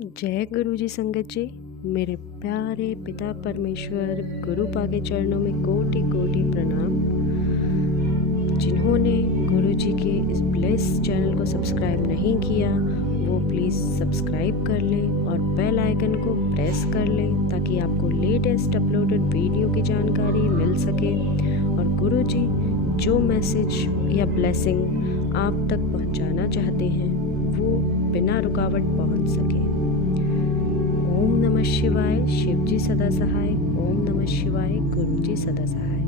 जय गुरु जी संगत जी। मेरे प्यारे पिता परमेश्वर गुरु पाके चरणों में कोटि कोटि प्रणाम। जिन्होंने गुरु जी के इस ब्लेस चैनल को सब्सक्राइब नहीं किया वो प्लीज़ सब्सक्राइब कर लें और बेल आइकन को प्रेस कर लें ताकि आपको लेटेस्ट अपलोडेड वीडियो की जानकारी मिल सके और गुरु जी जो मैसेज या ब्लेसिंग आप तक पहुंचाना चाहते हैं वो बिना रुकावट पहुंच सके। ओम नमः शिवाय, शिव जी सदा सहाय। ओम नमः शिवाय, गुरु जी सदा सहाय।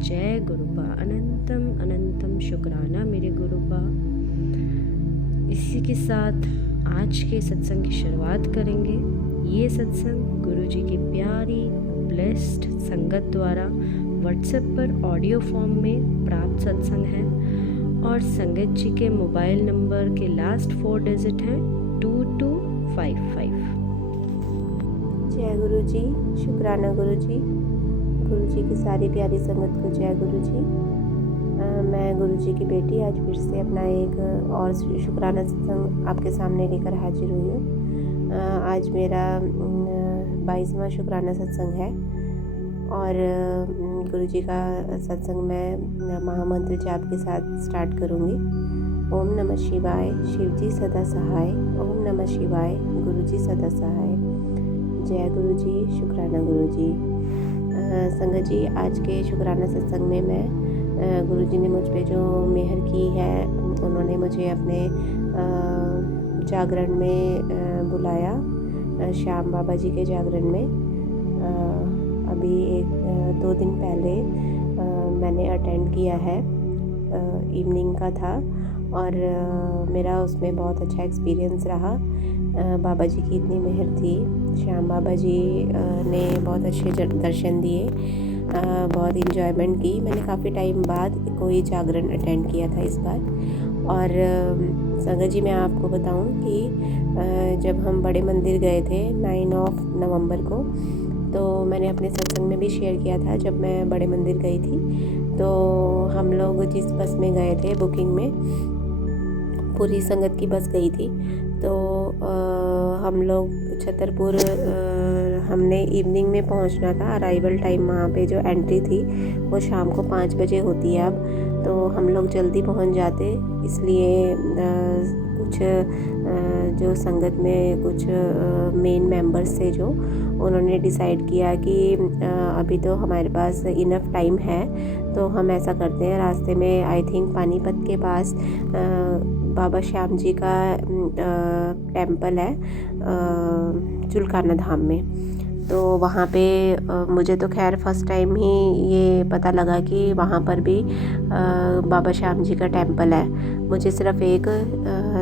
जय गुरुपा, अनंतम अनंतम शुक्राना मेरे गुरुपा। इसी के साथ आज के सत्संग की शुरुआत करेंगे। ये सत्संग गुरु जी की प्यारी ब्लेस्ड संगत द्वारा व्हाट्सएप पर ऑडियो फॉर्म में प्राप्त सत्संग है और संगत जी के मोबाइल नंबर के लास्ट 4 डिजिट हैं 2255। जय गुरु जी, शुक्राना गुरु जी। गुरु जी की सारी प्यारी संगत को जय गुरु जी। मैं गुरु जी की बेटी आज फिर से अपना एक और शुक्राना सत्संग आपके सामने लेकर हाजिर हुई हूँ। आज मेरा 22वां शुक्राना सत्संग है और गुरु जी का सत्संग मैं महामंत्र जाप के साथ स्टार्ट करूँगी। ओम नमः शिवाय, शिव जी सदा सहाय। ओम नमः शिवाय, गुरु जी सदा सहाय। जय गुरु जी, शुक्राना गुरु जी। संगत जी, आज के शुक्राना सत्संग में मैं गुरु जी ने मुझ पे जो मेहर की है, उन्होंने मुझे अपने जागरण में बुलाया, श्याम बाबा जी के जागरण में। अभी 1-2 दिन पहले मैंने अटेंड किया है, इवनिंग का था और मेरा उसमें बहुत अच्छा एक्सपीरियंस रहा। बाबा जी की इतनी मेहर थी, श्याम बाबा जी ने बहुत अच्छे दर्शन दिए, बहुत इन्जॉयमेंट की। मैंने काफ़ी टाइम बाद कोई जागरण अटेंड किया था इस बार। और संगत जी, मैं आपको बताऊं कि जब हम बड़े मंदिर गए थे 9 नवंबर को, तो मैंने अपने सत्संग में भी शेयर किया था। जब मैं बड़े मंदिर गई थी तो हम लोग जिस बस में गए थे, बुकिंग में पूरी संगत की बस गई थी, तो हम लोग छतरपुर, हमने इवनिंग में पहुंचना था। अराइवल टाइम वहाँ पे जो एंट्री थी वो शाम को 5 बजे होती है अब, तो हम लोग जल्दी पहुंच जाते। इसलिए कुछ जो संगत में कुछ मेन मेंबर्स थे जो, उन्होंने डिसाइड किया कि अभी तो हमारे पास इनफ टाइम है, तो हम ऐसा करते हैं, रास्ते में आई थिंक पानीपत के पास बाबा श्याम जी का टेम्पल है चुलकाना धाम में। तो वहाँ पे मुझे तो खैर फर्स्ट टाइम ही ये पता लगा कि वहाँ पर भी बाबा श्याम जी का टेम्पल है। मुझे सिर्फ एक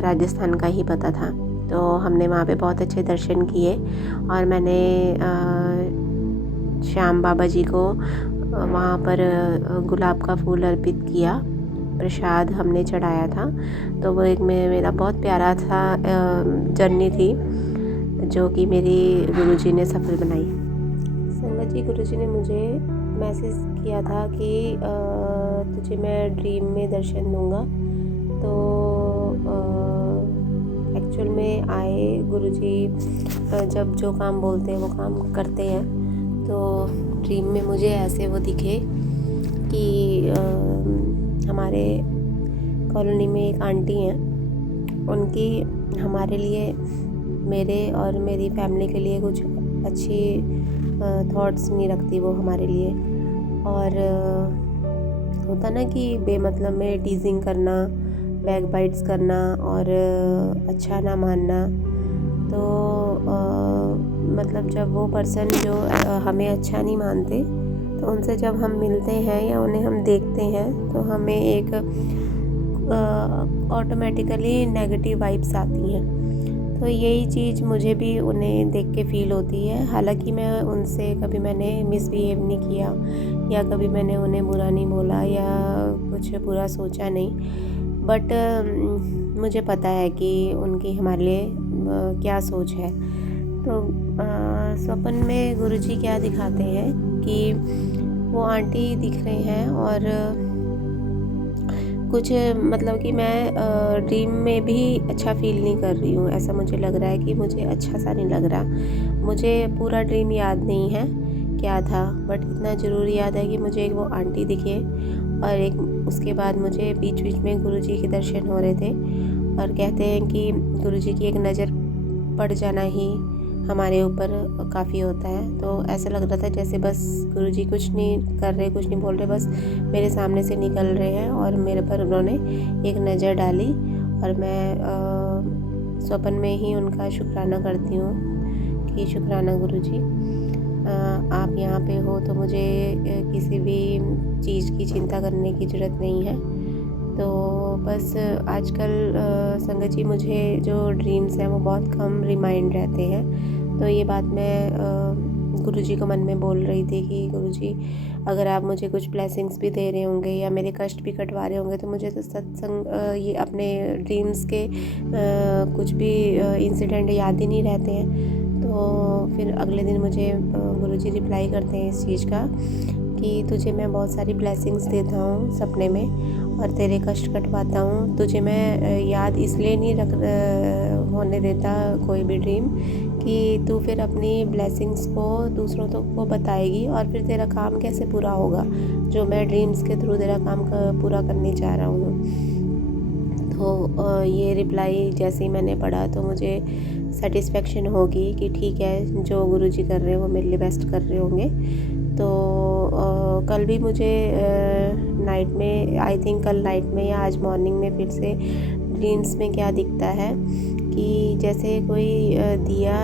राजस्थान का ही पता था। तो हमने वहाँ पे बहुत अच्छे दर्शन किए और मैंने श्याम बाबा जी को वहाँ पर गुलाब का फूल अर्पित किया, प्रसाद हमने चढ़ाया था। तो वो एक मेरा बहुत प्यारा सा जर्नी थी जो कि मेरी गुरुजी ने सफल बनाई। संगत जी, गुरुजी ने मुझे मैसेज किया था कि तुझे मैं ड्रीम में दर्शन दूंगा। तो एक्चुअल में आए गुरुजी जब जो काम बोलते हैं वो काम करते हैं। तो ड्रीम में मुझे ऐसे वो दिखे कि हमारे कॉलोनी में एक आंटी हैं, उनकी हमारे लिए, मेरे और मेरी फैमिली के लिए कुछ अच्छी थॉट्स नहीं रखती वो हमारे लिए। और होता ना कि बेमतलब में टीजिंग करना, बैक बाइट्स करना और अच्छा ना मानना। तो मतलब जब वो पर्सन जो हमें अच्छा नहीं मानते, तो उनसे जब हम मिलते हैं या उन्हें हम देखते हैं तो हमें एक ऑटोमेटिकली नेगेटिव वाइब्स आती हैं। तो यही चीज़ मुझे भी उन्हें देख के फ़ील होती है। हालांकि मैं उनसे कभी मैंने मिसबिहेव नहीं किया या कभी मैंने उन्हें बुरा नहीं बोला या कुछ बुरा सोचा नहीं, बट मुझे पता है कि उनकी हमारे लिए क्या सोच है। तो स्वप्न में गुरुजी क्या दिखाते हैं कि वो आंटी दिख रहे हैं और कुछ मतलब कि मैं ड्रीम में भी अच्छा फ़ील नहीं कर रही हूँ। ऐसा मुझे लग रहा है कि मुझे अच्छा सा नहीं लग रहा। मुझे पूरा ड्रीम याद नहीं है क्या था, बट इतना ज़रूर याद है कि मुझे एक वो आंटी दिखे और एक उसके बाद मुझे बीच-बीच में गुरुजी के दर्शन हो रहे थे। और कहते हैं कि गुरुजी की एक नज़र पड़ जाना ही हमारे ऊपर काफ़ी होता है। तो ऐसा लग रहा था जैसे बस गुरुजी कुछ नहीं कर रहे, कुछ नहीं बोल रहे, बस मेरे सामने से निकल रहे हैं और मेरे पर उन्होंने एक नज़र डाली। और मैं स्वप्न में ही उनका शुक्राना करती हूँ कि शुक्राना गुरुजी, आप यहाँ पे हो तो मुझे किसी भी चीज़ की चिंता करने की ज़रूरत नहीं है। तो बस आजकल संगत जी मुझे जो ड्रीम्स हैं वो बहुत कम रिमाइंड रहते हैं। तो ये बात मैं गुरुजी को मन में बोल रही थी कि गुरुजी, अगर आप मुझे कुछ ब्लेसिंग्स भी दे रहे होंगे या मेरे कष्ट भी कटवा रहे होंगे तो मुझे तो सत्संग ये अपने ड्रीम्स के कुछ भी इंसिडेंट याद ही नहीं रहते हैं। तो फिर अगले दिन मुझे गुरुजी रिप्लाई करते हैं इस चीज़ का कि तुझे मैं बहुत सारी ब्लेसिंग्स देता हूँ सपने में और तेरे कष्ट कटवाता हूँ। तुझे मैं याद इसलिए नहीं होने देता कोई भी ड्रीम कि तू फिर अपनी ब्लेसिंग्स को दूसरों तक को बताएगी और फिर तेरा काम कैसे पूरा होगा, जो मैं ड्रीम्स के थ्रू तेरा काम पूरा करने चाह रहा हूँ। तो ये रिप्लाई जैसे ही मैंने पढ़ा तो मुझे सेटिस्फेक्शन होगी कि ठीक है, जो गुरुजी कर रहे हैं वो मेरे लिए बेस्ट कर रहे होंगे। तो कल भी मुझे नाइट में, आई थिंक कल नाइट में या आज मॉर्निंग में फिर से ड्रीम्स में क्या दिखता है कि जैसे कोई दिया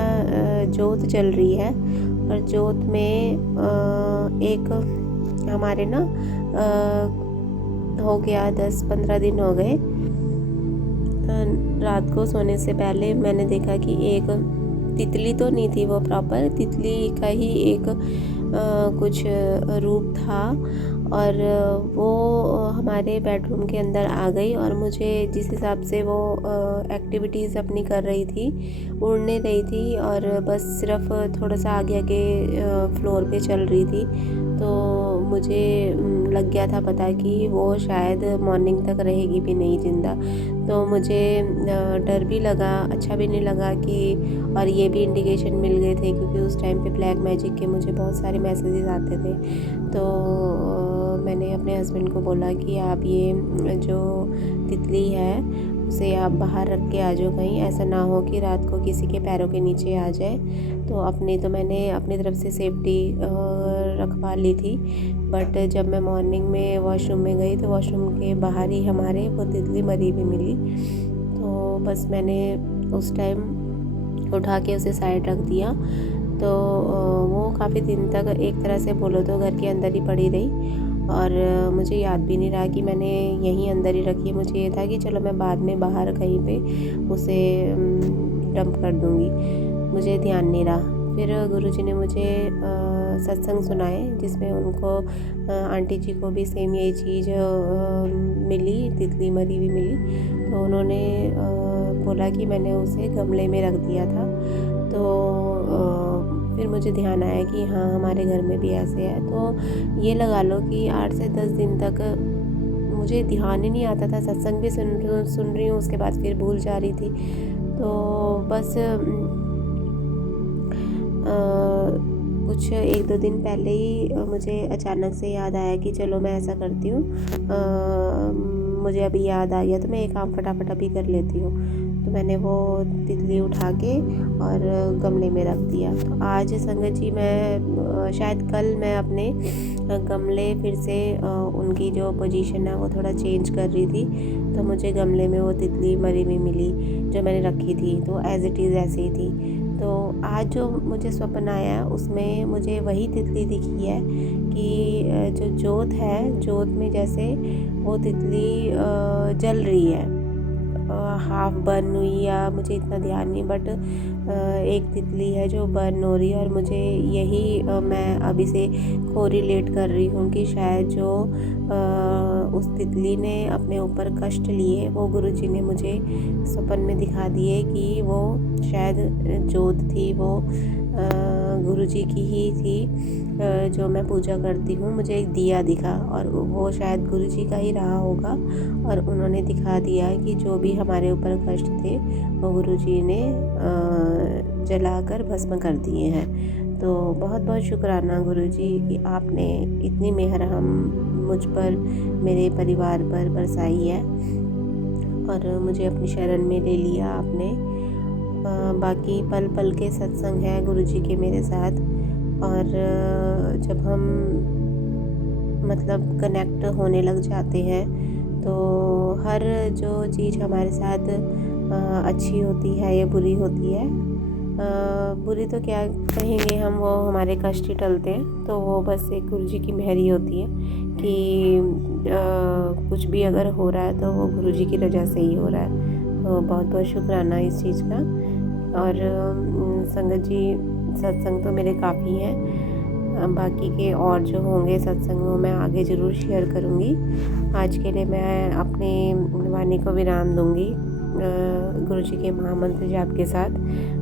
जोत जल रही है और जोत में एक हमारे ना हो गया 10-15 दिन हो गए, रात को सोने से पहले मैंने देखा कि एक तितली तो नहीं थी वो प्रॉपर, तितली का ही एक कुछ रूप था और वो हमारे बेडरूम के अंदर आ गई और मुझे जिस हिसाब से वो एक्टिविटीज़ अपनी कर रही थी, उड़ने रही थी और बस सिर्फ थोड़ा सा आगे आगे फ्लोर पे चल रही थी। तो मुझे लग गया था पता कि वो शायद मॉर्निंग तक रहेगी भी नहीं ज़िंदा। तो मुझे डर भी लगा, अच्छा भी नहीं लगा कि, और ये भी इंडिकेशन मिल गए थे क्योंकि उस टाइम पे ब्लैक मैजिक के मुझे बहुत सारे मैसेजेस आते थे। तो मैंने अपने हस्बैंड को बोला कि आप ये जो तितली है उसे आप बाहर रख के आ जाओ, कहीं ऐसा ना हो कि रात को किसी के पैरों के नीचे आ जाए। तो मैंने अपनी तरफ से सेफ्टी रखवा ली थी, बट जब मैं मॉर्निंग में वॉशरूम में गई तो वॉशरूम के बाहर ही हमारे वो तितली मरी भी मिली। तो बस मैंने उस टाइम उठा के उसे साइड रख दिया। तो वो काफ़ी दिन तक एक तरह से बोलो तो घर के अंदर ही पड़ी रही और मुझे याद भी नहीं रहा कि मैंने यहीं अंदर ही रखी। मुझे ये था कि चलो मैं बाद में बाहर कहीं पे उसे डंप कर दूँगी, मुझे ध्यान नहीं रहा। फिर गुरुजी ने मुझे सत्संग सुनाए जिसमें उनको आंटी जी को भी सेम यही चीज़ मिली, तितली मरी भी मिली। तो उन्होंने बोला कि मैंने उसे गमले में रख दिया था। तो फिर मुझे ध्यान आया कि हाँ, हमारे घर में भी ऐसे है। तो ये लगा लो कि 8 से 10 दिन तक मुझे ध्यान ही नहीं आता था। सत्संग भी सुन रही हूँ, उसके बाद फिर भूल जा रही थी। तो बस कुछ 1-2 दिन पहले ही मुझे अचानक से याद आया कि चलो मैं ऐसा करती हूँ, मुझे अभी याद आ गया तो मैं एक काम फटाफट अभी कर लेती हूँ। तो मैंने वो तितली उठा के और गमले में रख दिया। तो आज संगत जी मैं शायद कल मैं अपने गमले फिर से उनकी जो पोजीशन है वो थोड़ा चेंज कर रही थी, तो मुझे गमले में वो तितली मरी हुई मिली जो मैंने रखी थी, तो एज़ इट इज़ ऐसे ही थी। तो आज जो मुझे स्वप्न आया उसमें मुझे वही तितली दिखी है कि जो जोत है, जोत में जैसे वो तितली जल रही है, हाफ बर्न हुई या मुझे इतना ध्यान नहीं, बट एक तितली है जो बर्न हो रही है। और मुझे यही मैं अभी से कोरिलेट कर रही हूँ कि शायद जो उस तितली ने अपने ऊपर कष्ट लिए वो गुरुजी ने मुझे सपन में दिखा दिए कि वो शायद जोत थी, वो गुरुजी की ही थी जो मैं पूजा करती हूँ। मुझे एक दिया दिखा और वो शायद गुरुजी का ही रहा होगा और उन्होंने दिखा दिया कि जो भी हमारे ऊपर कष्ट थे वो गुरुजी ने जलाकर भस्म कर दिए हैं। तो बहुत बहुत शुक्राना गुरुजी कि आपने इतनी मेहर हम मुझ पर, मेरे परिवार पर बरसाई है और मुझे अपनी शरण में ले लिया आपने। बाकी पल पल के सत्संग है गुरुजी के मेरे साथ और जब हम मतलब कनेक्ट होने लग जाते हैं तो हर जो चीज़ हमारे साथ अच्छी होती है या बुरी होती है, बुरी तो क्या कहेंगे हम, वो हमारे कष्ट ही टलते हैं। तो वो बस एक गुरुजी की मेहर ही होती है कि कुछ भी अगर हो रहा है तो वो गुरुजी की रजा से ही हो रहा है। तो बहुत बहुत शुक्राना इस चीज़ का। और संगत जी सत्संग तो मेरे काफ़ी हैं, बाकी के और जो होंगे सत्संग वो मैं आगे ज़रूर शेयर करूँगी। आज के लिए मैं अपने वाणी को विराम दूँगी गुरुजी के महामंत्र जाप के साथ।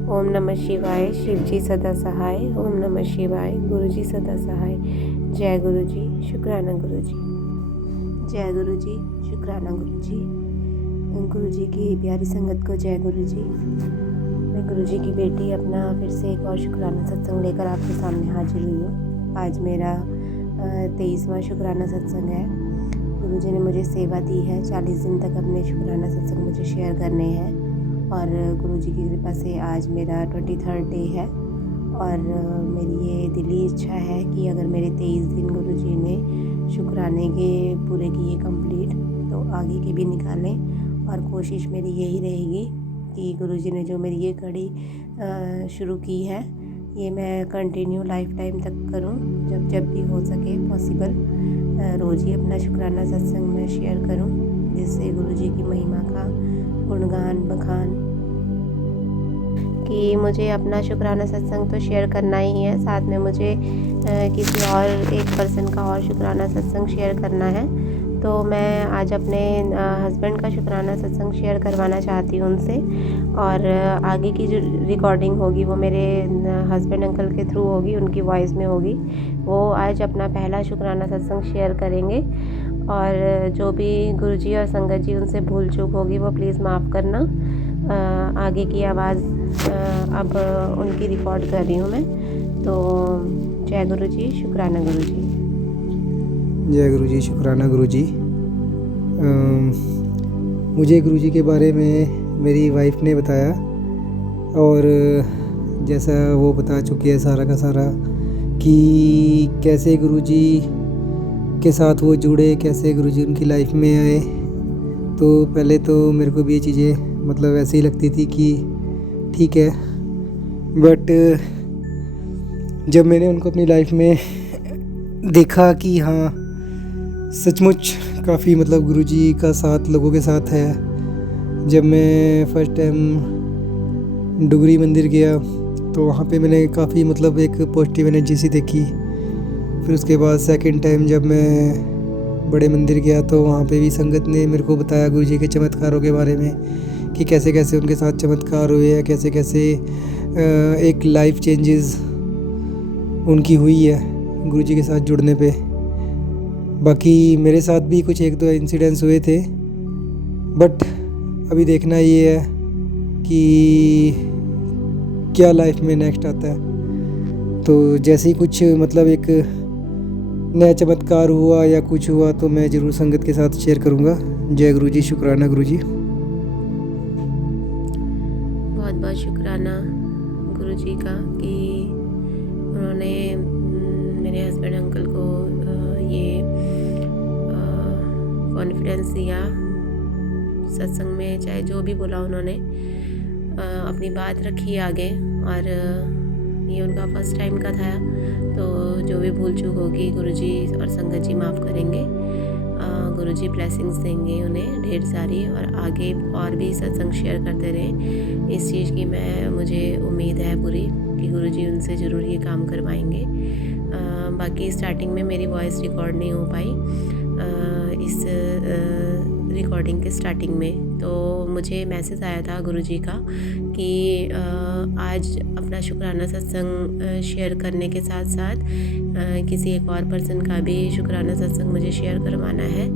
ओम नमः शिवाय, शिव जी सदा सहाय। ओम नमः शिवाय, गुरुजी सदा सहाय। जय गुरुजी, शुक्राना गुरुजी। जय गुरुजी, शुक्राना गुरुजी। गुरुजी की प्यारी संगत को जय गुरुजी। मैं गुरुजी की बेटी अपना फिर से एक और शुक्राना सत्संग लेकर आपके सामने हाजिर हुई हूँ। आज मेरा 23वां शुक्राना सत्संग है। गुरुजी ने मुझे सेवा दी है, 40 दिन तक अपने शुक्राना सत्संग मुझे शेयर करने हैं और गुरुजी की कृपा से आज मेरा 23rd डे है और मेरी ये दिली इच्छा है कि अगर मेरे 23 दिन गुरुजी ने शुक्राने के पूरे किए कंप्लीट तो आगे के भी निकालें। और कोशिश मेरी यही रहेगी कि गुरुजी ने जो मेरी ये कड़ी शुरू की है ये मैं कंटिन्यू लाइफ टाइम तक करूं, जब जब भी हो सके पॉसिबल रोज़ ही अपना शुक्राना सत्संग में शेयर करूं, जिससे गुरुजी की महिमा का गुणगान बखान कि मुझे अपना शुक्राना सत्संग तो शेयर करना ही है, साथ में मुझे किसी और एक पर्सन का और शुक्राना सत्संग शेयर करना है। तो मैं आज अपने हस्बैंड का शुक्राना सत्संग शेयर करवाना चाहती हूँ उनसे और आगे की जो रिकॉर्डिंग होगी वो मेरे हस्बैंड अंकल के थ्रू होगी, उनकी वॉइस में होगी। वो आज अपना पहला शुक्राना सत्संग शेयर करेंगे और जो भी गुरुजी और संगत जी उनसे भूल चूक होगी वो प्लीज़ माफ़ करना। आगे की आवाज़ अब उनकी रिकॉर्ड कर रही हूँ मैं। तो जय गुरुजी, शुक्राना गुरुजी। जय गुरुजी, शुक्राना गुरुजी। मुझे गुरुजी के बारे में मेरी वाइफ ने बताया और जैसा वो बता चुकी है सारा का सारा कि कैसे गुरुजी के साथ वो जुड़े, कैसे गुरुजी उनकी लाइफ में आए। तो पहले तो मेरे को भी ये चीज़ें मतलब ऐसे ही लगती थी कि ठीक है, बट जब मैंने उनको अपनी लाइफ में देखा कि हाँ सचमुच काफ़ी मतलब गुरुजी का साथ लोगों के साथ है। जब मैं फर्स्ट टाइम डुगरी मंदिर गया तो वहाँ पे मैंने काफ़ी मतलब एक पॉजिटिव एनर्जी सी देखी। फिर उसके बाद सेकंड टाइम जब मैं बड़े मंदिर गया तो वहाँ पे भी संगत ने मेरे को बताया गुरुजी के चमत्कारों के बारे में कि कैसे कैसे उनके साथ चमत्कार हुए हैं, कैसे कैसे एक लाइफ चेंजेस उनकी हुई है गुरुजी के साथ जुड़ने पे। बाकी मेरे साथ भी कुछ एक दो इंसिडेंट्स हुए थे, बट अभी देखना ये है कि क्या लाइफ में नेक्स्ट आता है। तो जैसे ही कुछ मतलब एक नया चमत्कार हुआ या कुछ हुआ तो मैं ज़रूर संगत के साथ शेयर करूँगा। जय गुरुजी, शुक्राना गुरुजी। बहुत बहुत शुक्राना गुरुजी का कि उन्होंने मेरे हस्बैंड अंकल को ये कॉन्फिडेंस दिया सत्संग में, चाहे जो भी बोला उन्होंने अपनी बात रखी आगे। और ये उनका फर्स्ट टाइम का था, तो जो भी भूल चूक होगी गुरुजी और संगत जी माफ़ करेंगे। गुरुजी ब्लेसिंग्स देंगे उन्हें ढेर सारी और आगे और भी सत्संग शेयर करते रहें। इस चीज़ की मुझे उम्मीद है पूरी कि गुरुजी उनसे ज़रूर ये काम करवाएंगे। बाकी स्टार्टिंग में मेरी वॉइस रिकॉर्ड नहीं हो पाई, इस रिकॉर्डिंग के स्टार्टिंग में। तो मुझे मैसेज आया था गुरुजी का कि आज अपना शुक्राना सत्संग शेयर करने के साथ साथ किसी एक और पर्सन का भी शुक्राना सत्संग मुझे शेयर करवाना है।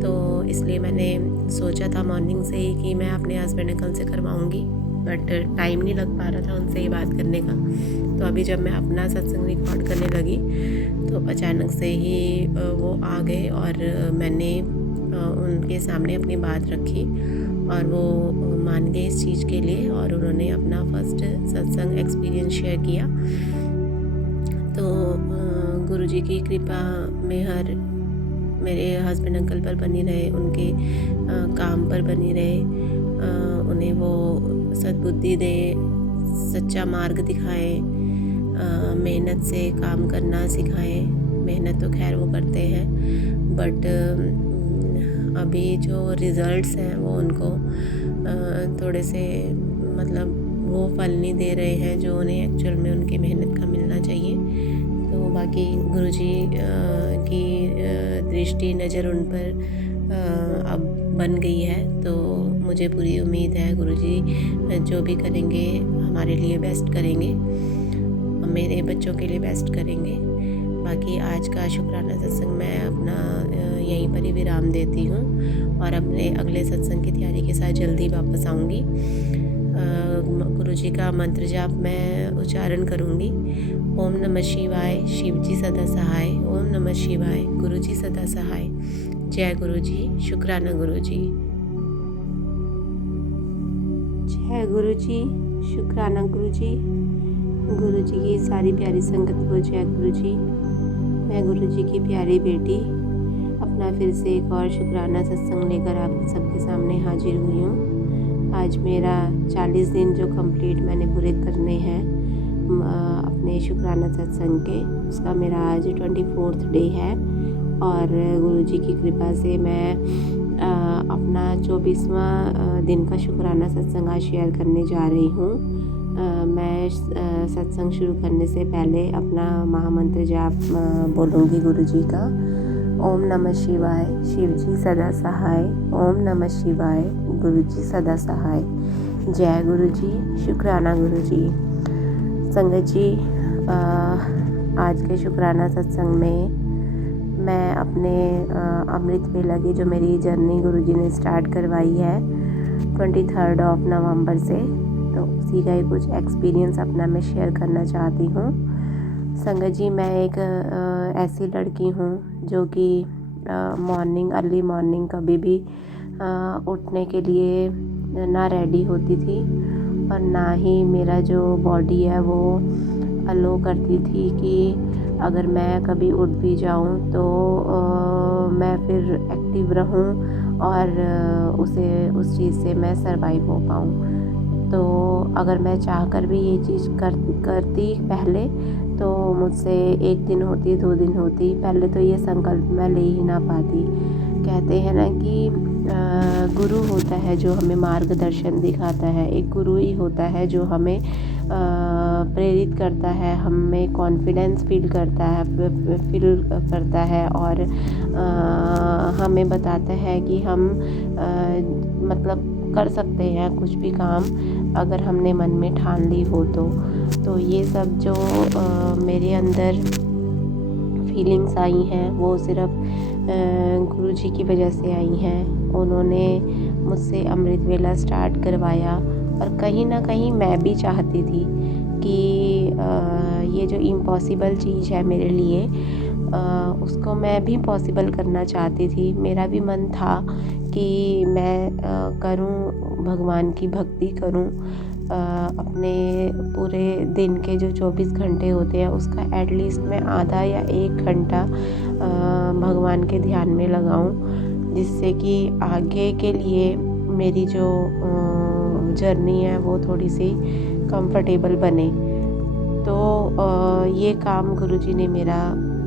तो इसलिए मैंने सोचा था मॉर्निंग से ही कि मैं अपने हस्बैंड अंकल से करवाऊँगी, बट टाइम नहीं लग पा रहा था उनसे ही बात करने का। तो अभी जब मैं अपना सत्संग रिकॉर्ड करने लगी तो अचानक से ही वो आ गए और मैंने उनके सामने अपनी बात रखी और वो मान गए इस चीज़ के लिए और उन्होंने अपना फर्स्ट सत्संग एक्सपीरियंस शेयर किया। तो गुरुजी की कृपा मेहर मेरे हस्बैंड अंकल पर बनी रहे, उनके काम पर बनी रहे, उन्हें वो सद्बुद्धि दे, सच्चा मार्ग दिखाए, मेहनत से काम करना सिखाए। मेहनत तो खैर वो करते हैं, बट अभी जो रिज़ल्ट्स हैं वो उनको थोड़े से मतलब वो फल नहीं दे रहे हैं जो उन्हें एक्चुअल में उनकी मेहनत का मिलना चाहिए। तो बाकी गुरुजी की दृष्टि नज़र उन पर अब बन गई है। तो मुझे पूरी उम्मीद है गुरुजी जो भी करेंगे हमारे लिए बेस्ट करेंगे, मेरे बच्चों के लिए बेस्ट करेंगे। बाकी आज का शुक्राना सत्संग मैं अपना यहीं पर ही विराम देती हूँ और अपने अगले सत्संग की तैयारी के साथ जल्दी वापस आऊँगी। गुरुजी का मंत्र जाप मैं उच्चारण करूँगी। ओम नमः शिवाय, शिवजी सदा सहाय। ओम नमः शिवाय, गुरुजी सदा सहाय। जय गुरुजी, शुक्राना गुरुजी। जय गुरुजी, शुक्राना गुरुजी। गुरुजी की सारी प्यारी संगत को जय गुरुजी। मैं गुरुजी की प्यारी बेटी अपना फिर से एक और शुक्राना सत्संग लेकर आप सबके सामने हाजिर हुई हूँ। आज मेरा 40 दिन जो कंप्लीट मैंने पूरे करने हैं अपने शुक्राना सत्संग के, उसका मेरा आज 24th डे है और गुरुजी की कृपा से मैं अपना 24वां दिन का शुक्राना सत्संग आज शेयर करने जा रही हूँ। मैं सत्संग शुरू करने से पहले अपना महामंत्र जाप बोलूँगी गुरुजी का। ओम नमः शिवाय, शिवजी सदा सहाय। ओम नमः शिवाय, गुरुजी सदा सहाय। जय गुरुजी, शुक्राना गुरुजी। संगत जी, आज के शुक्राना सत्संग में मैं अपने अमृत वेला की जो मेरी जर्नी गुरुजी ने स्टार्ट करवाई है 23 नवंबर से, तो उसी का ही कुछ एक्सपीरियंस अपना मैं शेयर करना चाहती हूँ। संगत जी, मैं एक ऐसी लड़की हूँ जो कि अर्ली मॉर्निंग कभी भी उठने के लिए ना रेडी होती थी और ना ही मेरा जो बॉडी है वो अलो करती थी कि अगर मैं कभी उठ भी जाऊँ तो मैं फिर एक्टिव रहूँ और उस चीज़ से मैं सरवाइव हो पाऊँ। तो अगर मैं चाहकर भी ये चीज़ करती पहले तो मुझसे 1 दिन होती, 2 दिन होती, पहले तो ये संकल्प मैं ले ही ना पाती। कहते हैं ना कि गुरु होता है जो हमें मार्गदर्शन दिखाता है, एक गुरु ही होता है जो हमें प्रेरित करता है, हमें कॉन्फिडेंस फील करता है और हमें बताता है कि हम मतलब कर सकते हैं कुछ भी काम अगर हमने मन में ठान ली हो तो ये सब जो मेरे अंदर फीलिंग्स आई हैं वो सिर्फ गुरुजी की वजह से आई हैं। उन्होंने मुझसे अमृत वेला स्टार्ट करवाया और कहीं ना कहीं मैं भी चाहती थी कि ये जो इम्पॉसिबल चीज़ है मेरे लिए उसको मैं भी पॉसिबल करना चाहती थी। मेरा भी मन था कि मैं करूं, भगवान की भक्ति करूं, अपने पूरे दिन के जो 24 घंटे होते हैं उसका एटलीस्ट मैं आधा या 1 घंटा भगवान के ध्यान में लगाऊं, जिससे कि आगे के लिए मेरी जो जर्नी है वो थोड़ी सी कंफर्टेबल बने। तो ये काम गुरुजी ने मेरा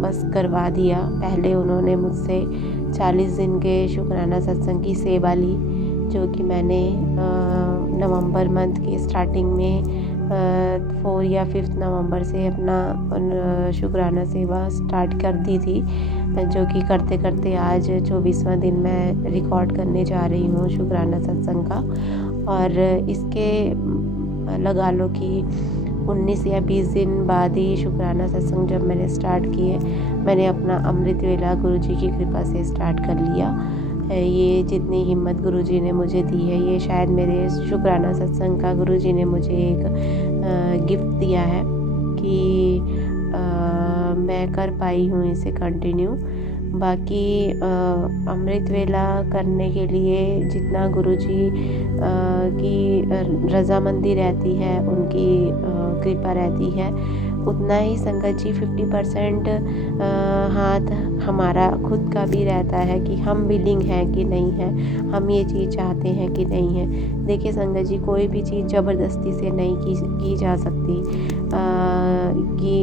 बस करवा दिया। पहले उन्होंने मुझसे 40 दिन के शुक्राना सत्संग की सेवा ली, जो कि मैंने नवंबर मंथ की स्टार्टिंग में 4 या 5 नवंबर से अपना शुक्राना सेवा स्टार्ट कर दी थी, जो कि करते करते आज 24वां दिन मैं रिकॉर्ड करने जा रही हूँ शुक्राना सत्संग का। और इसके लगा लो कि 19 या 20 दिन बाद ही शुक्राना सत्संग जब मैंने स्टार्ट किए, मैंने अपना अमृत वेला गुरुजी की कृपा से स्टार्ट कर लिया। ये जितनी हिम्मत गुरुजी ने मुझे दी है, ये शायद मेरे शुक्राना सत्संग का गुरुजी ने मुझे एक गिफ्ट दिया है कि मैं कर पाई हूँ इसे कंटिन्यू। बाकी अमृत वेला करने के लिए जितना गुरुजी की रज़ामंदी रहती है, उनकी कृपा रहती है, उतना ही संगत जी 50% हाथ हमारा खुद का भी रहता है कि हम विलिंग हैं कि नहीं है, हम ये चीज़ चाहते हैं कि नहीं है। देखिए संगत जी, कोई भी चीज़ ज़बरदस्ती से नहीं की जा सकती, कि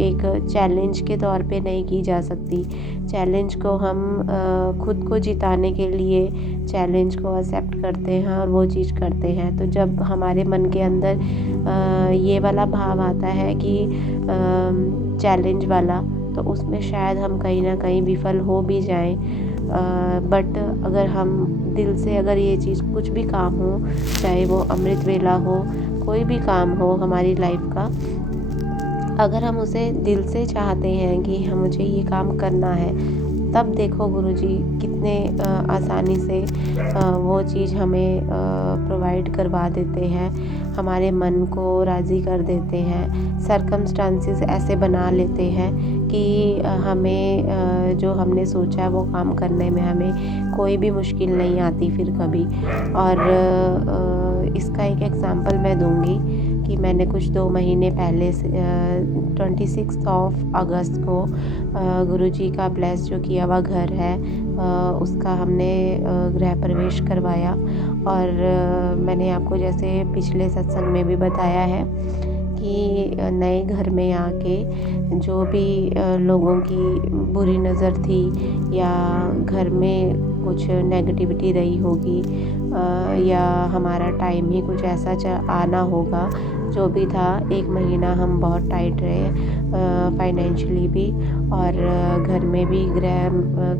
एक चैलेंज के तौर पे नहीं की जा सकती। चैलेंज को हम खुद को जिताने के लिए चैलेंज को एक्सेप्ट करते हैं और वो चीज़ करते हैं। तो जब हमारे मन के अंदर ये वाला भाव आता है कि चैलेंज वाला, तो उसमें शायद हम कहीं ना कहीं विफल हो भी जाएं। बट अगर हम दिल से, अगर ये चीज़ कुछ भी काम हो, चाहे वो अमृत वेला हो, कोई भी काम हो हमारी लाइफ का, अगर हम उसे दिल से चाहते हैं कि हम मुझे ये काम करना है, तब देखो गुरुजी कितने आसानी से वो चीज़ हमें प्रोवाइड करवा देते हैं, हमारे मन को राज़ी कर देते हैं। सर्कमस्टांसेस ऐसे बना लेते हैं कि हमें जो हमने सोचा है वो काम करने में हमें कोई भी मुश्किल नहीं आती फिर कभी। और इसका एक एग्ज़ाम्पल मैं दूँगी कि मैंने कुछ 2 महीने पहले 26 अगस्त को गुरुजी का ब्लेस जो किया हुआ घर है, उसका हमने गृह प्रवेश करवाया। और मैंने आपको जैसे पिछले सत्संग में भी बताया है कि नए घर में आके जो भी लोगों की बुरी नज़र थी या घर में कुछ नेगेटिविटी रही होगी, या हमारा टाइम ही कुछ ऐसा आना होगा, जो भी था 1 महीना हम बहुत टाइट रहे फाइनेंशियली भी, और घर में भी गृह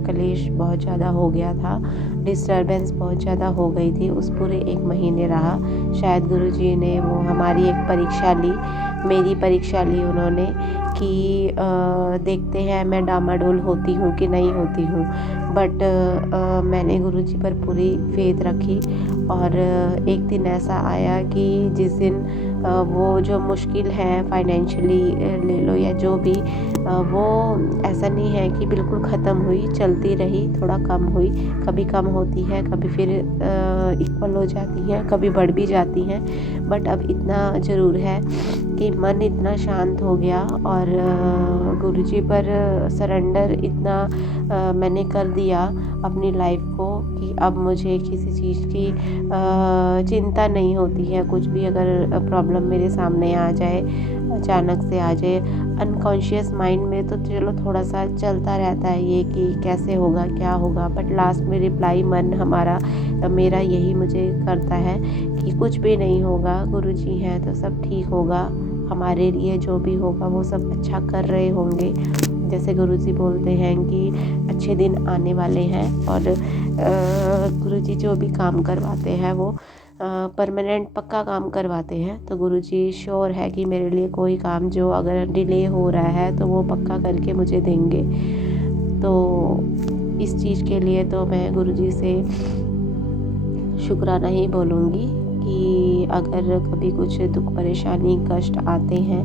कलेश बहुत ज़्यादा हो गया था, डिस्टर्बेंस बहुत ज़्यादा हो गई थी। उस पूरे 1 महीने रहा। शायद गुरुजी ने वो हमारी एक परीक्षा ली, मेरी परीक्षा ली उन्होंने कि देखते हैं मैं डामाडोल होती हूँ कि नहीं होती हूँ। बट मैंने गुरुजी पर पूरी फेथ रखी। और एक दिन ऐसा आया कि जिस दिन वो जो मुश्किल है फाइनेंशियली ले लो या जो भी, वो ऐसा नहीं है कि बिल्कुल ख़त्म हुई, चलती रही, थोड़ा कम हुई, कभी कम होती है, कभी फिर इक्वल हो जाती है, कभी बढ़ भी जाती हैं। बट अब इतना ज़रूर है कि मन इतना शांत हो गया और गुरुजी पर सरेंडर इतना मैंने कर दिया अपनी लाइफ को कि अब मुझे किसी चीज़ की चिंता नहीं होती है। कुछ भी अगर प्रॉब्लम मेरे सामने आ जाए, अचानक से आ जाए, अनकॉन्शियस माइंड में तो चलो थोड़ा सा चलता रहता है ये कि कैसे होगा, क्या होगा, बट लास्ट में रिप्लाई मन हमारा मेरा यही मुझे करता है कि कुछ भी नहीं होगा, गुरुजी हैं तो सब ठीक होगा, हमारे लिए जो भी होगा वो सब अच्छा कर रहे होंगे। जैसे गुरुजी बोलते हैं कि अच्छे दिन आने वाले हैं, और गुरुजी जो भी काम करवाते हैं वो परमानेंट पक्का काम करवाते हैं। तो गुरुजी श्योर है कि मेरे लिए कोई काम जो अगर डिले हो रहा है तो वो पक्का करके मुझे देंगे। तो इस चीज़ के लिए तो मैं गुरुजी से शुक्राना ही बोलूँगी कि अगर कभी कुछ दुख परेशानी कष्ट आते हैं,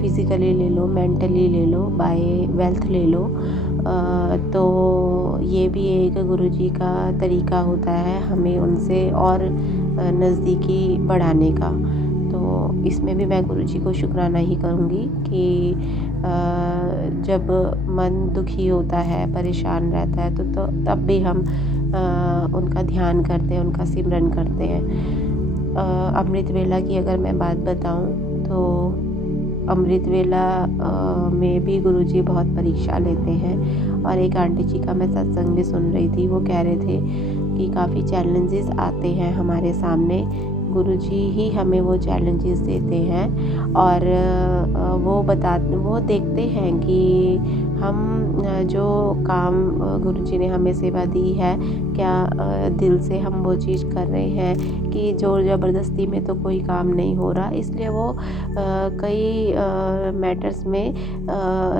फिज़िकली ले लो, मेंटली ले लो, बाय वेल्थ ले लो, तो ये भी एक गुरुजी का तरीका होता है हमें उनसे और नज़दीकी बढ़ाने का। तो इसमें भी मैं गुरुजी को शुक्राना ही करूँगी कि जब मन दुखी होता है, परेशान रहता है, तो तब भी हम उनका ध्यान करते हैं, उनका सिमरन करते हैं। अमृत वेला की अगर मैं बात बताऊं तो अमृत वेला में भी गुरुजी बहुत परीक्षा लेते हैं। और एक आंटी जी का मैं सत्संग भी सुन रही थी, वो कह रहे थे कि काफ़ी चैलेंजेस आते हैं हमारे सामने गुरुजी ही हमें वो चैलेंजेस देते हैं और वो देखते हैं कि हम जो काम गुरुजी ने हमें सेवा दी है क्या दिल से हम वो चीज़ कर रहे हैं कि ज़ोर ज़बरदस्ती में तो कोई काम नहीं हो रहा। इसलिए वो कई मैटर्स में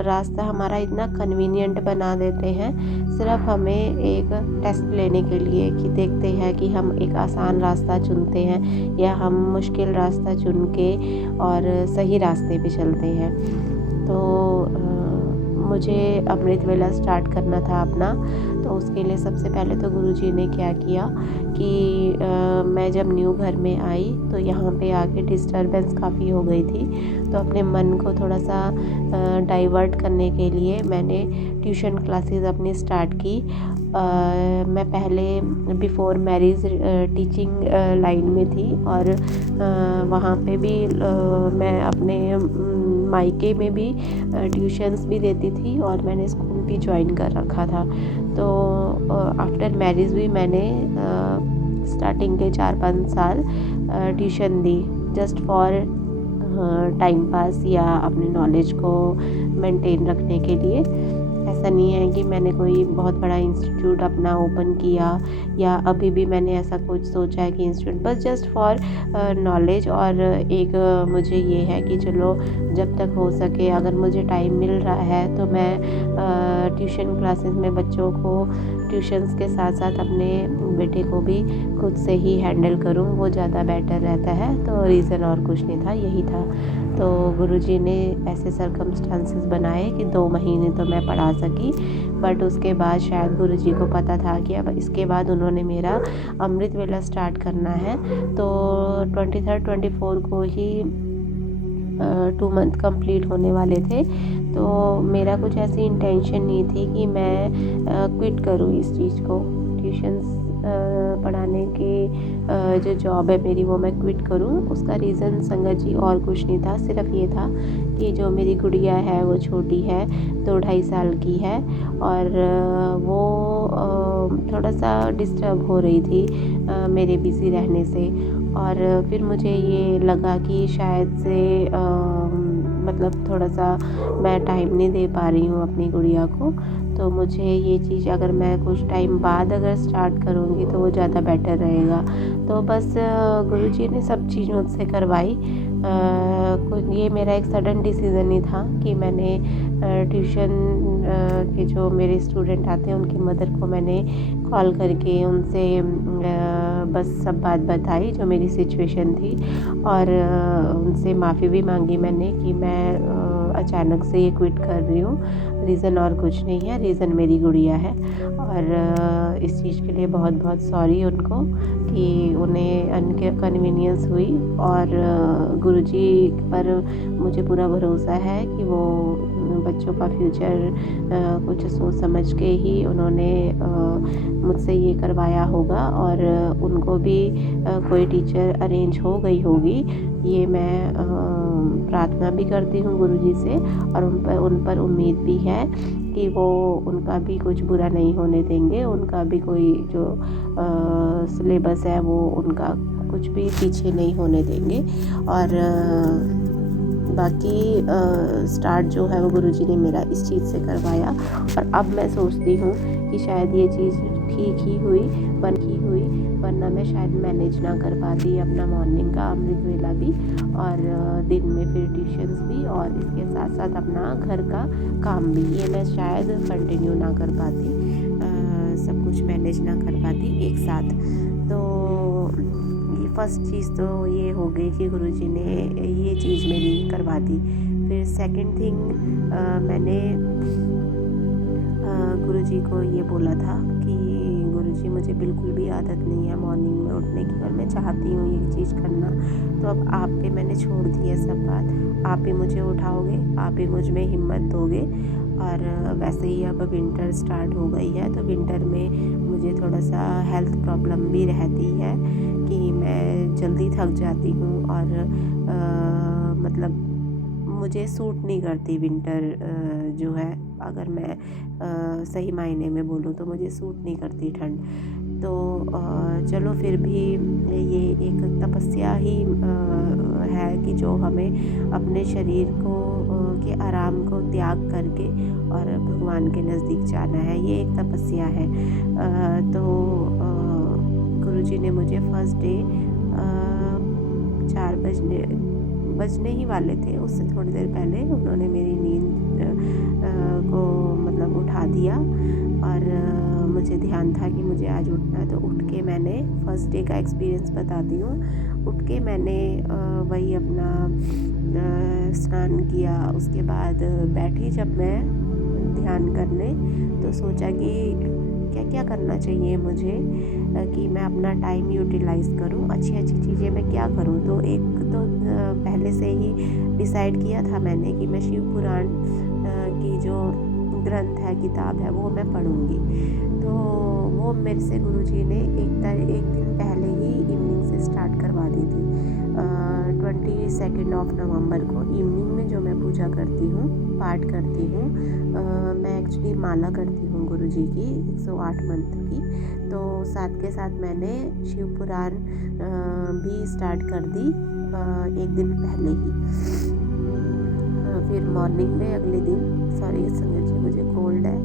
रास्ता हमारा इतना कन्वीनियंट बना देते हैं सिर्फ हमें एक टेस्ट लेने के लिए कि देखते हैं कि हम एक आसान रास्ता चुनते हैं या हम मुश्किल रास्ता चुन के और सही रास्ते पे चलते हैं। तो मुझे अमृत वेला स्टार्ट करना था अपना, तो उसके लिए सबसे पहले तो गुरुजी ने क्या किया कि मैं जब न्यू घर में आई तो यहाँ पे आके डिस्टर्बेंस काफ़ी हो गई थी। तो अपने मन को थोड़ा सा डाइवर्ट करने के लिए मैंने ट्यूशन क्लासेस अपनी स्टार्ट की। मैं पहले बिफ़ोर मैरिज टीचिंग लाइन में थी और वहाँ पे भी मैं अपने मायके में भी ट्यूशन्स भी देती थी और मैंने स्कूल भी ज्वाइन कर रखा था। तो आफ्टर मैरिज भी मैंने स्टार्टिंग के 4-5 साल tuition the just for time pass या अपने नॉलेज को मेंटेन रखने के लिए। ऐसा नहीं है कि मैंने कोई बहुत बड़ा इंस्टीट्यूट अपना ओपन किया या अभी भी मैंने ऐसा कुछ सोचा है कि इंस्टीट्यूट, बस जस्ट फॉर नॉलेज। और एक मुझे ये है कि चलो जब तक हो सके अगर मुझे टाइम मिल रहा है तो मैं ट्यूशन क्लासेस में बच्चों को ट्यूशन्स के साथ साथ अपने बेटे को भी खुद से ही हैंडल करूं, वो ज़्यादा बेटर रहता है। तो रीज़न और कुछ नहीं था, यही था। तो गुरुजी ने ऐसे सर्कमस्टांसेस बनाए कि 2 महीने तो मैं पढ़ा सकी, बट उसके बाद शायद गुरुजी को पता था कि अब इसके बाद उन्होंने मेरा अमृत वेला स्टार्ट करना है। तो 23-24 को ही 2 मंथ कंप्लीट होने वाले थे। तो मेरा कुछ ऐसी इंटेंशन नहीं थी कि मैं क्विट करूँ इस चीज़ को, ट्यूशन्स पढ़ाने की जो जॉब है मेरी वो मैं क्विट करूँ। उसका रीज़न संगत जी और कुछ नहीं था, सिर्फ ये था कि जो मेरी गुड़िया है वो छोटी है, 2-2.5 साल की है और वो थोड़ा सा डिस्टर्ब हो रही थी मेरे बिज़ी रहने से। और फिर मुझे ये लगा कि शायद से मतलब थोड़ा सा मैं टाइम नहीं दे पा रही हूँ अपनी गुड़िया को। तो मुझे ये चीज़ अगर मैं कुछ टाइम बाद अगर स्टार्ट करूँगी तो वो ज़्यादा बेटर रहेगा। तो बस गुरुजी ने सब चीज़ मुझसे करवाई। ये मेरा एक सडन डिसीज़न ही था कि मैंने ट्यूशन के जो मेरे स्टूडेंट आते हैं उनकी मदर को मैंने कॉल करके उनसे बस सब बात बताई जो मेरी सिचुएशन थी और उनसे माफ़ी भी मांगी मैंने कि मैं अचानक से ये क्विट कर रही हूँ। रीज़न और कुछ नहीं है, रीज़न मेरी गुड़िया है। और इस चीज़ के लिए बहुत बहुत सॉरी उनको कि उन्हें अनकन्वीनियंस हुई। और गुरुजी पर मुझे पूरा भरोसा है कि वो बच्चों का फ्यूचर कुछ सोच समझ के ही उन्होंने मुझसे ये करवाया होगा और उनको भी कोई टीचर अरेंज हो गई होगी। ये मैं प्रार्थना भी करती हूँ गुरुजी से और उन पर उम्मीद भी है कि वो उनका भी कुछ बुरा नहीं होने देंगे। उनका भी कोई जो सिलेबस है वो उनका कुछ भी पीछे नहीं होने देंगे। और बाकी स्टार्ट जो है वो गुरुजी ने मेरा इस चीज़ से करवाया और अब मैं सोचती हूँ कि शायद ये चीज़ ठीक ही हुई वरना मैं शायद मैनेज ना कर पाती अपना मॉर्निंग का अमृत वेला भी और दिन में फिर ट्यूशन्स भी और इसके साथ साथ अपना घर का काम भी, ये मैं शायद कंटिन्यू ना कर पाती, सब कुछ मैनेज ना कर पाती एक साथ। तो ये फर्स्ट चीज़ तो ये हो गई कि गुरुजी ने ये चीज़ मेरी करवा दी। फिर सेकंड थिंग मैंने गुरुजी को ये बोला था कि गुरुजी मुझे बिल्कुल भी आदत नहीं है मॉर्निंग में उठने की और मैं चाहती हूँ ये चीज़ करना, तो अब आप पे मैंने छोड़ दी है सब बात, आप ही मुझे उठाओगे, आप ही मुझ में हिम्मत दोगे। और वैसे ही अब विंटर स्टार्ट हो गई है तो विंटर में मुझे थोड़ा सा हेल्थ प्रॉब्लम भी रहती है कि मैं जल्दी थक जाती हूँ और मतलब मुझे सूट नहीं करती विंटर जो है, अगर मैं सही मायने में बोलूँ तो मुझे सूट नहीं करती ठंड। तो चलो फिर भी ये एक तपस्या ही है कि जो हमें अपने शरीर को के आराम को त्याग करके और भगवान के नज़दीक जाना है। ये एक तपस्या है। तो गुरुजी ने मुझे फर्स्ट डे 4 बजने ही वाले थे, उससे थोड़ी देर पहले उन्होंने मेरी नींद को मतलब उठा दिया और मुझे ध्यान था कि मुझे आज उठना है। तो उठ के मैंने फर्स्ट डे का एक्सपीरियंस बताती हूँ। उठ के मैंने वही अपना स्नान किया। उसके बाद बैठी जब मैं ध्यान करने, तो सोचा कि क्या क्या करना चाहिए मुझे कि मैं अपना टाइम यूटिलाइज़ करूँ, अच्छी अच्छी चीज़ें मैं क्या करूँ। तो एक तो पहले से ही डिसाइड किया था मैंने कि मैं शिव पुराण की जो ग्रंथ है, किताब है, वो मैं पढ़ूँगी। तो वो मेरे से गुरुजी ने एक दिन पहले ही इवनिंग से स्टार्ट करवा दी थी। 22 नवंबर को इवनिंग में जो मैं पूजा करती हूँ, पाठ करती हूँ, मैं एक्चुअली माला करती हूँ गुरुजी की 108 मंत्र की। तो साथ के साथ मैंने शिव पुराण भी स्टार्ट कर दी एक दिन पहले ही। फिर मॉर्निंग में अगले दिन, सॉरी संगत जी मुझे कोल्ड है,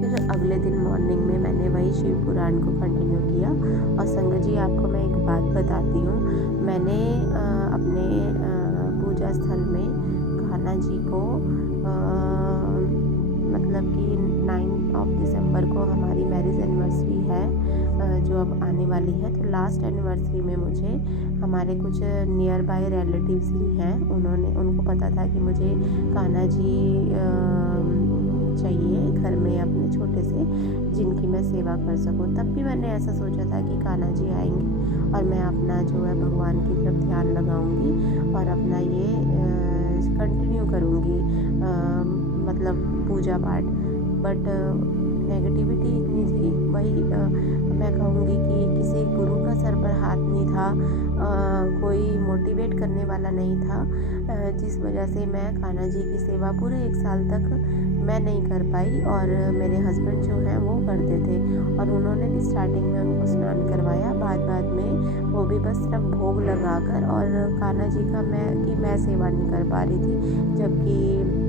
फिर अगले दिन मॉर्निंग में मैंने वही शिव पुराण को कंटिन्यू किया। और संगत जी आपको मैं एक बात बताती हूँ, मैंने अपने पूजा स्थल में कान्हा जी को मतलब कि 9 दिसंबर को हमारी मैरिज एनिवर्सरी है जो अब आने वाली है। तो लास्ट एनिवर्सरी में मुझे हमारे कुछ नियर बाय रिलेटिव्स ही हैं, उनको पता था कि मुझे कान्हा जी चाहिए घर में अपने छोटे से, जिनकी मैं सेवा कर सकूं। तब भी मैंने ऐसा सोचा था कि कान्हा जी आएंगे और मैं अपना जो है भगवान की तरफ ध्यान लगाऊंगी और अपना ये कंटिन्यू करूंगी मतलब पूजा पाठ। बट नेगेटिविटी इतनी थी, वही मैं कहूँगी कि किसी गुरु का सर पर हाथ नहीं था, कोई मोटिवेट करने वाला नहीं था, जिस वजह से मैं कान्हा जी की सेवा पूरे 1 साल तक मैं नहीं कर पाई। और मेरे हस्बैंड जो हैं वो करते थे और उन्होंने भी स्टार्टिंग में उनको स्नान करवाया, बाद में वो भी बस सिर्फ भोग लगाकर, और कान्हा जी का मैं सेवा नहीं कर पा रही थी, जबकि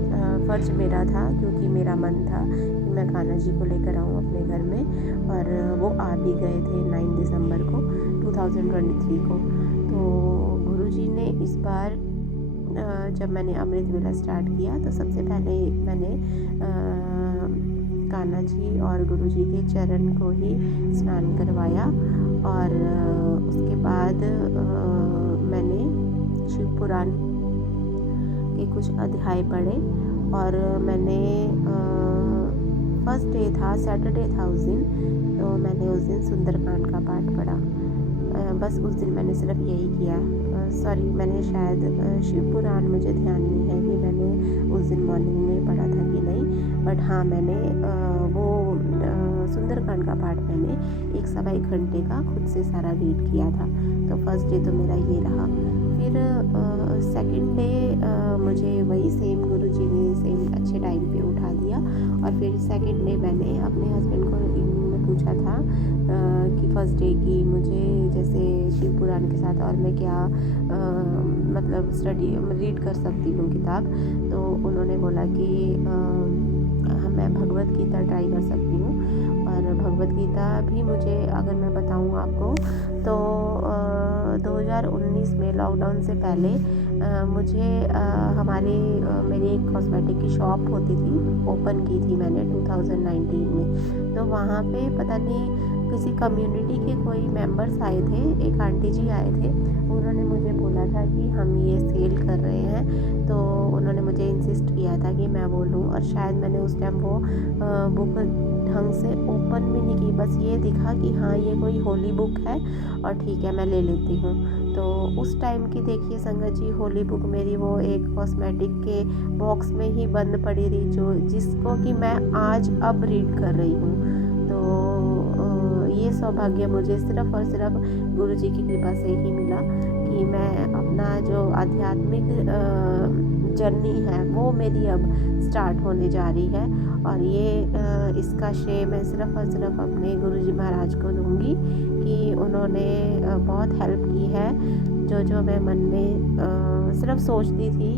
फ़र्ज़ मेरा था, क्योंकि मेरा मन था कि मैं कान्हा जी को लेकर आऊँ अपने घर में। और वो आ भी गए थे 9 दिसंबर को 2023 को। तो गुरुजी ने इस बार जब मैंने अमृत वेला स्टार्ट किया, तो सबसे पहले मैंने कान्हा जी और गुरुजी के चरण को ही स्नान करवाया। और उसके बाद मैंने शिव पुराण के कुछ अध्याय पढ़े। और मैंने फर्स्ट डे था, सैटरडे था उस दिन, तो मैंने उस दिन सुंदरकांड का पाठ पढ़ा। बस उस दिन मैंने सिर्फ यही किया। सॉरी, मैंने शायद शिव पुराण, मुझे ध्यान नहीं है कि मैंने उस दिन मॉर्निंग में पढ़ा था कि नहीं, बट हाँ मैंने वो सुंदरकांड का पाठ मैंने 1-1.25 घंटे का खुद से सारा रीड किया था। तो फर्स्ट डे तो मेरा ये रहा। फिर सेकंड डे मुझे वही सेम गुरुजी ने सेम अच्छे टाइम पे उठा दिया। और फिर सेकंड डे मैंने अपने हस्बैंड को इवनिंग में पूछा था कि फर्स्ट डे की मुझे जैसे शिव पुराण के साथ और मैं क्या मतलब रीड कर सकती हूँ किताब। तो उन्होंने बोला कि मैं भगवत गीता ट्राई कर सकती हूँ। और भगवत गीता भी मुझे, अगर मैं बताऊँ आपको, तो 2019 में लॉकडाउन से पहले मुझे मेरी एक कॉस्मेटिक की शॉप होती थी, ओपन की थी मैंने 2019 में। तो वहाँ पे पता नहीं किसी कम्युनिटी के कोई मेंबर्स आए थे, एक आंटी जी आए थे, उन्होंने मुझे बोला था कि हम ये सेल कर रहे हैं। तो उन्होंने मुझे इंसिस्ट किया था कि मैं वो लूँ। और शायद मैंने उस टाइम वो बुक ढंग से ओपन भी नहीं की, बस ये दिखा कि हाँ ये कोई होली बुक है और ठीक है मैं ले लेती हूँ। तो उस टाइम की देखिए संगत जी, होली बुक मेरी वो एक कॉस्मेटिक के बॉक्स में ही बंद पड़ी रही, जिसको कि मैं आज अब रीड कर रही हूँ। तो ये सौभाग्य मुझे सिर्फ़ और सिर्फ गुरुजी की कृपा से ही मिला कि मैं अपना जो आध्यात्मिक जर्नी है वो मेरी अब स्टार्ट होने जा रही है। और ये इसका श्रेय मैं सिर्फ़ और सिर्फ अपने गुरुजी महाराज को दूँगी कि उन्होंने बहुत हेल्प की है। जो मैं मन में सिर्फ सोचती थी,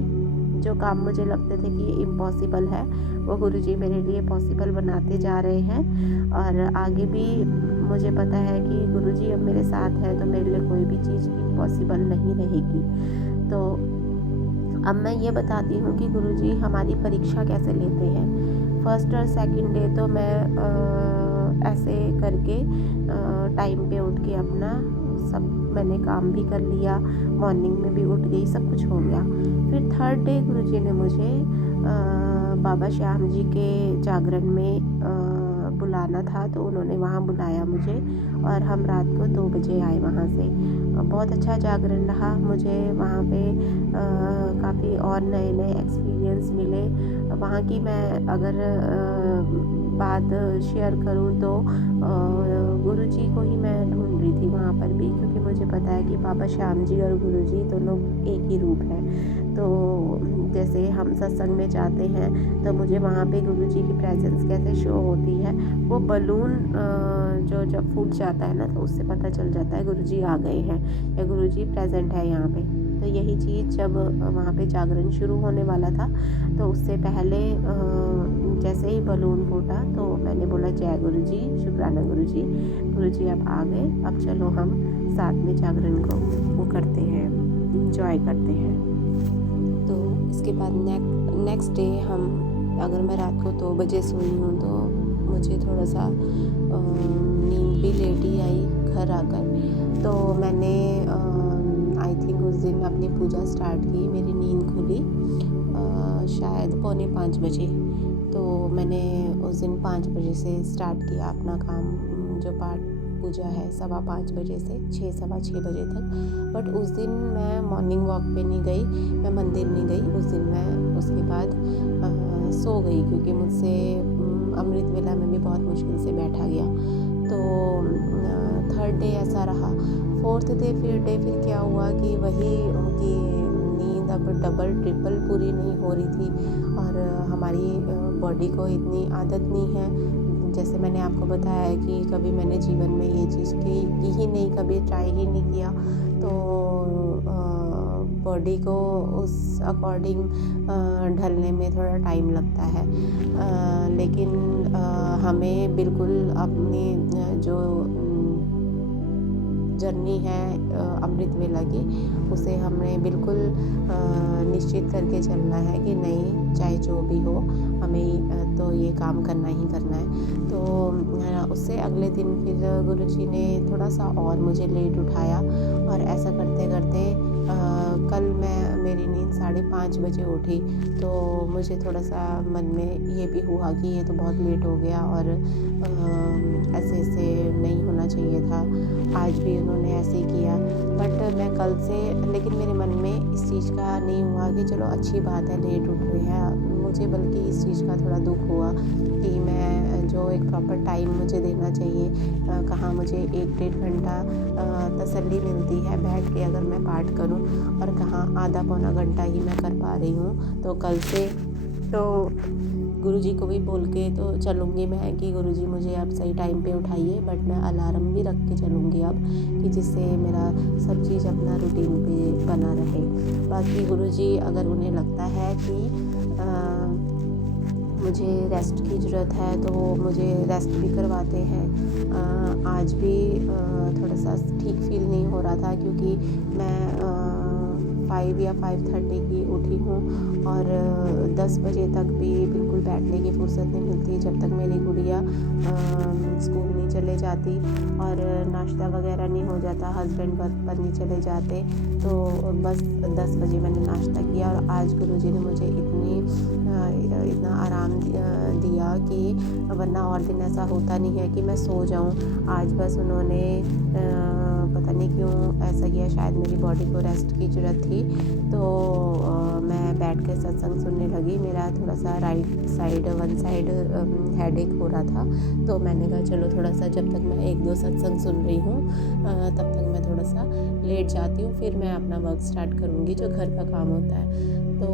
जो काम मुझे लगते थे कि ये इम्पॉसिबल है, वो गुरुजी मेरे लिए पॉसिबल बनाते जा रहे हैं। और आगे भी मुझे पता है कि गुरुजी अब मेरे साथ हैं तो मेरे लिए कोई भी चीज़ इम्पॉसिबल नहीं रहेगी। तो अब मैं ये बताती हूँ कि गुरुजी हमारी परीक्षा कैसे लेते हैं। फर्स्ट और सेकंड डे तो मैं ऐसे करके टाइम पे उठ के अपना सब मैंने काम भी कर लिया, मॉर्निंग में भी उठ गई, सब कुछ हो गया। फिर थर्ड डे गुरुजी ने मुझे बाबा श्याम जी के जागरण में बुलाना था, तो उन्होंने वहाँ बुलाया मुझे और हम रात को 2 बजे आए वहाँ से। बहुत अच्छा जागरण रहा, मुझे वहाँ पे काफ़ी और नए एक्सपीरियंस मिले। वहाँ की मैं अगर बात शेयर करूँ तो गुरुजी को ही मैं ढूंढ रही थी वहाँ पर भी, क्योंकि मुझे पता है कि बाबा श्याम जी और गुरुजी दोनों एक ही रूप हैं। तो जैसे हम सत्संग में जाते हैं तो मुझे वहाँ पे गुरुजी की प्रेजेंस कैसे शो होती है, वो बलून जो जब फूट जाता है ना तो उससे पता चल जाता है गुरुजी आ गए हैं या गुरुजी प्रेजेंट है यहाँ पे। तो यही चीज़ जब वहाँ पे जागरण शुरू होने वाला था तो उससे पहले जैसे ही बलून फूटा तो मैंने बोला जय गुरुजी, शुक्राना गुरुजी, गुरुजी आप आ गए, अब चलो हम साथ में जागरण को वो करते हैं, इंजॉय करते हैं। तो इसके बाद नेक्स्ट डे हम, अगर मैं रात को 2 बजे सोई हूँ तो मुझे थोड़ा सा नींद भी लेट ही आई घर आकर। तो मैंने आई थिंक उस दिन अपनी पूजा स्टार्ट की, मेरी नींद खुली शायद 4:45 बजे। तो मैंने उस दिन 5 बजे से स्टार्ट किया अपना काम, जो पाठ पूजा है 5:15 बजे से 6 सवा 6 बजे तक। बट उस दिन मैं मॉर्निंग वॉक पे नहीं गई, मैं मंदिर नहीं गई उस दिन। मैं उसके बाद सो गई क्योंकि मुझसे अमृत वेला में भी बहुत मुश्किल से बैठा गया। तो थर्ड डे ऐसा रहा। फोर्थ डे फिर क्या हुआ कि वही उनकी नींद अब डबल ट्रिपल पूरी नहीं हो रही थी, और हमारी बॉडी को इतनी आदत नहीं है। जैसे मैंने आपको बताया कि कभी मैंने जीवन में ये चीज़ की ही नहीं, कभी ट्राई ही नहीं किया, तो बॉडी को उस अकॉर्डिंग ढलने में थोड़ा टाइम लगता है। लेकिन हमें बिल्कुल अपनी जो जर्नी है अमृत वेला की, उसे हमें बिल्कुल निश्चित करके चलना है कि नहीं, चाहे जो भी हो हमें तो ये काम करना ही करना है। तो उससे अगले दिन फिर गुरुजी ने थोड़ा सा और मुझे लेट उठाया, और ऐसा करते करते कल मेरी नींद 5:30 बजे उठी। तो मुझे थोड़ा सा मन में ये भी हुआ कि ये तो बहुत लेट हो गया और ऐसे नहीं होना चाहिए था। आज भी उन्होंने ऐसे ही किया, बट मैं कल से, लेकिन मेरे मन में इस चीज़ का नहीं हुआ कि चलो अच्छी बात है लेट उठ रहे हैं। मुझे बल्कि इस चीज़ का थोड़ा दुख हुआ कि मैं जो एक प्रॉपर टाइम मुझे देना चाहिए, कहाँ मुझे 1-1.5 घंटा तसल्ली मिलती है बैठ के अगर मैं पाठ करूं, और कहाँ आधा पौना घंटा ही मैं कर पा रही हूँ। तो कल से तो गुरुजी को भी बोल के तो चलूँगी मैं कि गुरुजी मुझे आप सही टाइम पे उठाइए, बट मैं अलार्म भी रख के चलूँगी अब, कि जिससे मेरा सब चीज़ अपना रूटीन पे बना रहे। बाकी गुरुजी अगर उन्हें लगता है कि मुझे रेस्ट की ज़रूरत है तो मुझे रेस्ट भी करवाते हैं। आज भी थोड़ा सा ठीक फील नहीं हो रहा था क्योंकि मैं 5 या 5:30 की उठी हूँ, और 10 बजे तक भी बिल्कुल बैठने की फुर्सत नहीं मिलती जब तक मेरी गुड़िया स्कूल नहीं चले जाती और नाश्ता वगैरह नहीं हो जाता, हस्बैंड वर्क पर नहीं चले जाते। तो बस 10 बजे मैंने नाश्ता किया, और आज गुरुजी ने मुझे इतना आराम दिया कि वरना और दिन ऐसा होता नहीं है कि मैं सो जाऊं। आज बस उन्होंने पता नहीं क्यों ऐसा किया, शायद मेरी बॉडी को रेस्ट की ज़रूरत थी। तो मैं बैठ के सत्संग सुनने लगी। मेरा थोड़ा सा right side one side headache हो रहा था, तो मैंने कहा चलो थोड़ा सा जब तक मैं 1-2 सत्संग सुन रही हूँ तब तक मैं थोड़ा सा लेट जाती हूँ, फिर मैं अपना वर्क स्टार्ट करूँगी जो घर का काम होता है। तो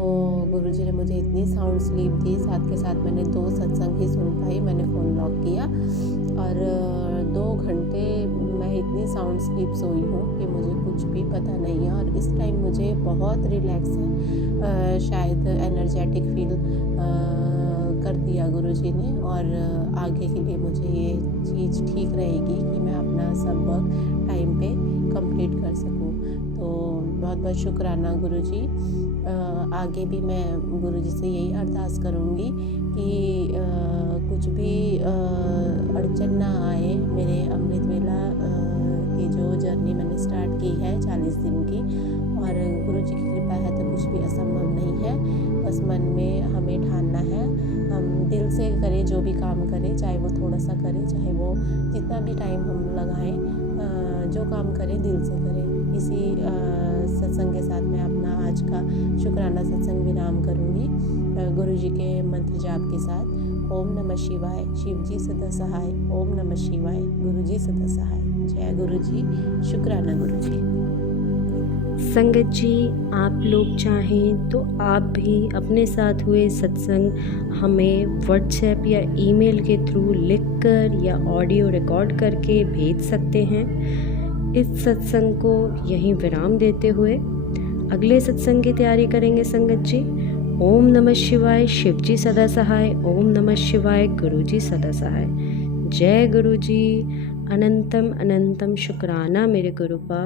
गुरुजी ने मुझे इतनी साउंड स्लीप दी, साथ के साथ मैंने 2 सत्संग ही सुन पाई। मैंने फ़ोन लॉक किया और 2 घंटे मैं इतनी साउंड स्लीप सोई हूँ कि मुझे कुछ भी पता नहीं है। और इस टाइम मुझे बहुत रिलैक्स है, शायद एनर्जेटिक फील कर दिया गुरुजी ने। और आगे के लिए मुझे ये चीज़ ठीक रहेगी कि मैं अपना सब वर्क टाइम पे कंप्लीट कर सकूँ। तो बहुत बहुत शुक्राना गुरुजी। आगे भी मैं गुरुजी से यही अरदास करूँगी कि कुछ भी अड़चन ना आए मेरे अमृत वेला की जो जर्नी मैंने स्टार्ट की है 40 दिन की। और गुरुजी की कृपा है तो कुछ भी असंभव नहीं है, बस मन में हमें ठानना है। हम दिल से करें जो भी काम करें, चाहे वो थोड़ा सा करें, चाहे वो जितना भी टाइम हम लगाएं, जो काम करें दिल से करें। इसी सत्संग के साथ मैं अपना आज का शुक्राना सत्संग विराम करूँगी गुरुजी के मंत्र जाप के साथ। ओम नमः शिवाय, शिव जी सदा सहाय। ओम नमः शिवाय, गुरुजी सदा सहाय। जय गुरुजी, शुक्राना गुरुजी। संगत जी, आप लोग चाहें तो आप भी अपने साथ हुए सत्संग हमें व्हाट्सएप या ईमेल के थ्रू लिखकर या ऑडियो रिकॉर्ड करके भेज सकते हैं। इस सत्संग को यहीं विराम देते हुए अगले सत्संग की तैयारी करेंगे संगत जी। ओम नमः शिवाय, शिव जी सदा सहाय। ओम नमः शिवाय, गुरु जी सदा सहाय। जय गुरु जी। अनंतम अनंतम शुक्राना मेरे गुरुपा।